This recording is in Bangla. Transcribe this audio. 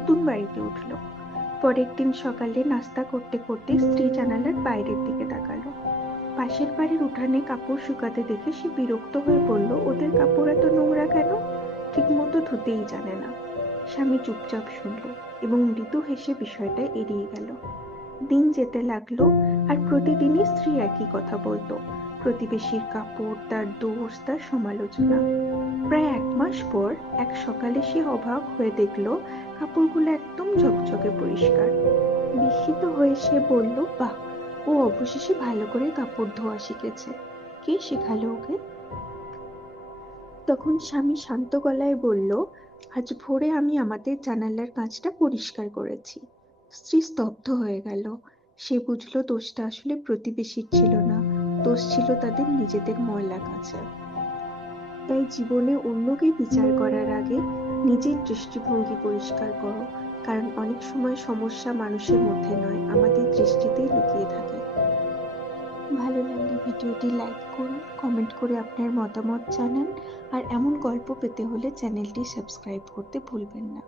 নতুন বাড়িতে উঠল। পরের দিন সকালে নাস্তা করতে করতে স্ত্রী জানালার বাইরের দিকে তাকালো। পাশের বাড়ির উঠানে কাপড় শুকাতে দেখে সে বিরক্ত হয়ে বলল, ওদের কাপড় এত নোংরা কেন? ঠিক মতো ধুতেই জানে না। স্বামী চুপচাপ শুনল এবং মৃদু হেসে বিষয়টা এড়িয়ে গেল। দিন যেতে লাগলো, আর প্রতিদিনই স্ত্রী একই কথা বলতো। প্রতিবেশীর কাপড়, তার দোষ, তার সমালোচনা। প্রায় 1 মাস পর এক সকালে সে অবাক হয়ে দেখলো কাপড়গুলো একদম ঝকঝকে পরিষ্কার। বিস্মিত হয়ে সে বলল, বাহ, ও অবশেষে ভালো করে কাপড় ধোয়া শিখেছে। কে শেখালো ওকে? তখন স্বামী শান্ত গলায় বলল, আজ ভোরে আমি আমাদের জানালার কাঁচটা পরিষ্কার করেছি। স্ত্রী স্তব্ধ হয়ে গেল। সে বুঝল দোষটা আসলে প্রতিবেশীর ছিল না, দোষ ছিল তাদের নিজেদের ময়লা কাঁচা। তাই জীবনে অন্যকে বিচার করার আগে নিজের দৃষ্টিভঙ্গি পরিষ্কার করো, কারণ অনেক সময় সমস্যা মানুষের মধ্যে নয়, আমাদের দৃষ্টিতেই লুকিয়ে থাকে। ভালো লাগলে ভিডিওটি লাইক করুন, কমেন্ট করে আপনার মতামত জানান, আর এমন গল্প পেতে হলে চ্যানেলটি সাবস্ক্রাইব করতে ভুলবেন না।